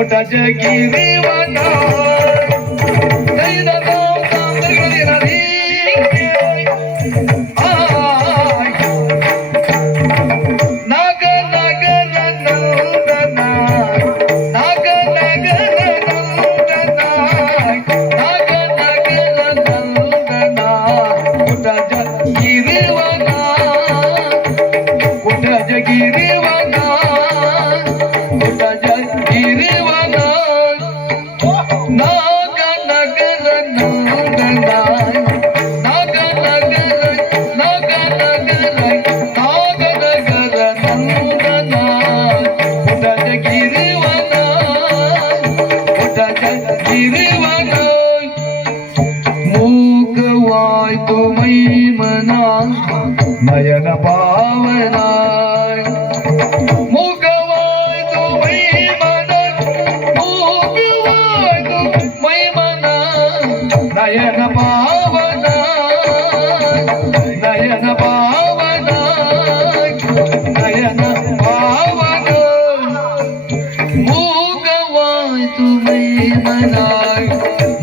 ಪುಟ ಜಗಿರಿವನ ಮೂಕವಾಯ್ತು ಮೈ ಮನ ನಯನ ಪಾವನ ಮೂಕವಾಯ್ತು ಮೈ ಮನ ಮೂಕವಾಯ್ತು ಮೈ ಮನ ನಯನ ಪಾವನ ನಯನ ಪಾವನ ನಯನ ಪಾವನ ಮೂಕವಾಯ್ತು ಮೈ ಮನ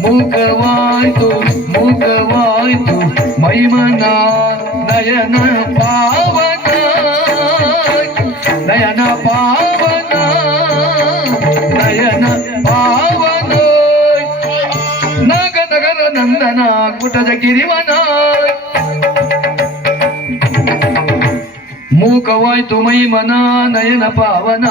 ಮೂಕವಾಯ್ತು ಮೂಕವಾಯ್ತು ಮೈಮನ ನಯನ ಪಾವನ ನಯನ ಪಾವನ ನಯನ ಪಾವನ ನಾಗನಗರ ನಂದನ ಕುಟದ ಗಿರಿವನ ಮೂಕವಾಯ್ತು ಮೈಮನ ನಯನ ಪಾವನ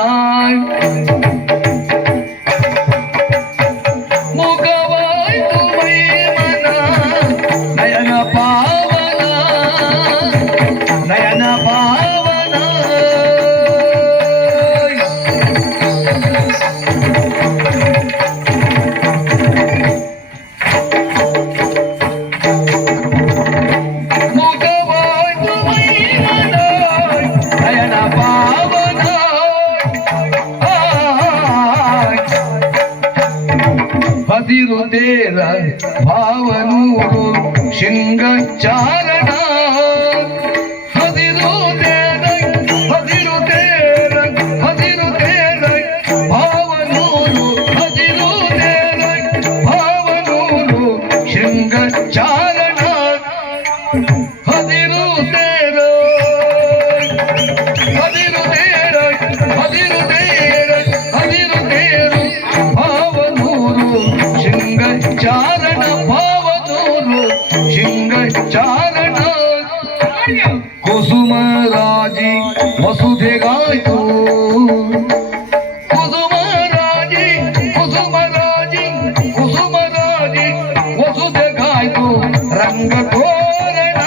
ಹಸಿರು ತೇರ ಭಾವನೂರು ಶೃಂಗ ಚಾರಣ ಹಸಿರು ತೇರ ಹಸಿರು ತೇರ ಹಸಿರು ತೇರ ಭಾವನೂರು ಹಸಿರು ತೇರ ಭಾವನೂರು ಶೃಂಗ ಚಾರಣ ಹಸಿರು ತೇರ ಹಸಿರು ತೇರ ಹಸಿರು ತೇರ ಹಸಿರು ತೇರ ಚಾರಣ ಭಾವನೂರು ಶೃಂಗ ಚಾರಣ ಕುಸುಮರಾಜಿ ವಸುಧೆಗಾಯ್ತು ಕುಸುಮರಾಜಿ ಕುಸುಮರಾಜಿ ಕುಸುಮರಾಜಿ ವಸುಧೆಗಾಯ್ತು ರಂಗ ತೋರಣ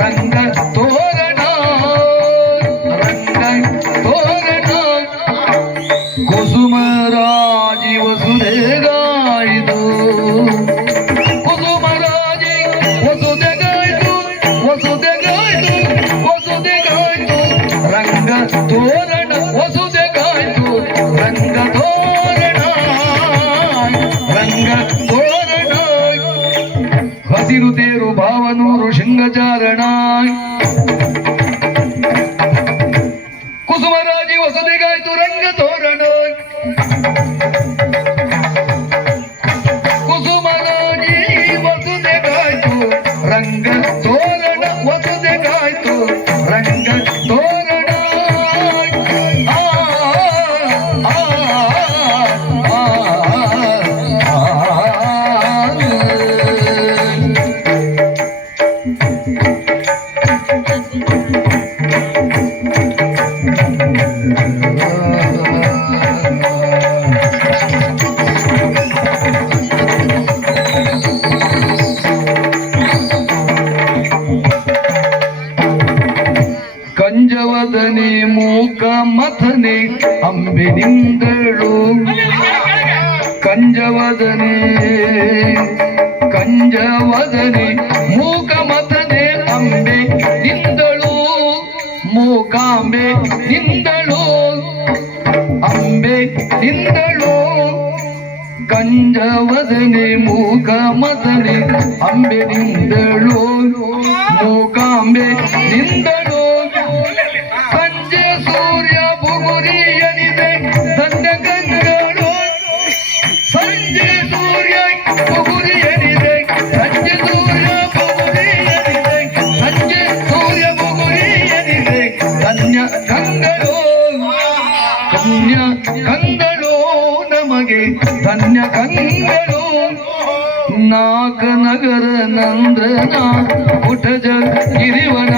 ರಂಗ ತೋರಣ ರಂಗ ತೋರಣ ಕುಸುಮರಾಜಿ ವಸುಧೆಗಾಯ್ತು ಕುಸುಮರಾಜಿ ವಸುಧೆಗಾಯ್ತು ವಸುಧೆಗಾಯ್ತು ವಸುಧೆಗಾಯ್ತು ರಂಗ ತೋರಣ ವಸುಧೆಗಾಯ್ತು ರಂಗ ತೋರಣ ರಂಗ ತೋರಣ ಹಸಿರು ತೇರು ಭಾವನೂರು ಶೃಂಗಚಾರಣ ಕುಸುಮರಾಜಿ ವಸುಧೆಗಾಯ್ತು ರಂಗ ತೋರಣ ಕುಸುಮರಾಜಿ ವಸುಧೆಗಾಯ್ತು ರಂಗ ತೋರಣ ವಸುಧೆಗಾಯ್ತು ರಂಗ ತೋರಣ ಕಂಜವದನೆ ಮೂಕ ಮಥನೆ ಅಂಬಿನಿಂದಳು ಕಂಜವದನೆ ಕಂಜವದನೆ ಮೂಕ ಮಥನೆ ಅಂಬೆ ನಿಂದಳು ಮೂಕಾಂಬೆ ನಿಂದಳು ಅಂಬೆ ನಿಂದಳು ಕಂಜವದನೆ ಮೂಕ ಮಥನೆ ಅಂಬೆ ನಿಂದಳು ಮೂಕಾಂಬೆ ನಿಂದಳು ಸಂಜೆ ಸೂರ್ಯ ಬುಗುರಿಯನಿದೆ ದಂಡಕ ಚಂದ್ರನ ಪುಟಜ ಗಿರಿವನ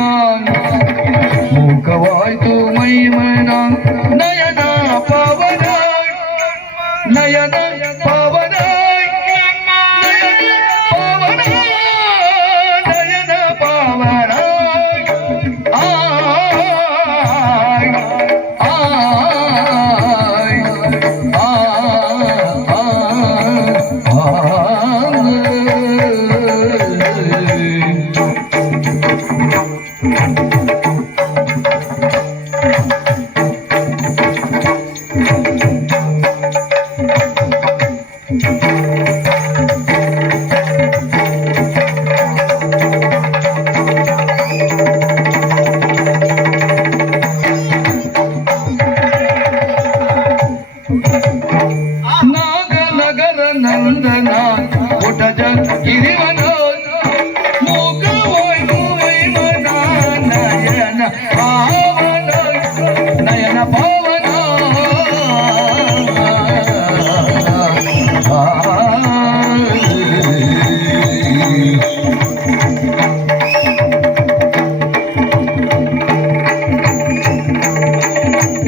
ಮೂಕವಾಯ್ತು ಮೈಮನ ನಯನ ಪವನ ನಯನ ಪವನ ನಯನ ಪವನ ನಯನ ಪವನ ನಾಗನಗರ ನಂದನ ಪುಟಜ ಗಿರಿವನ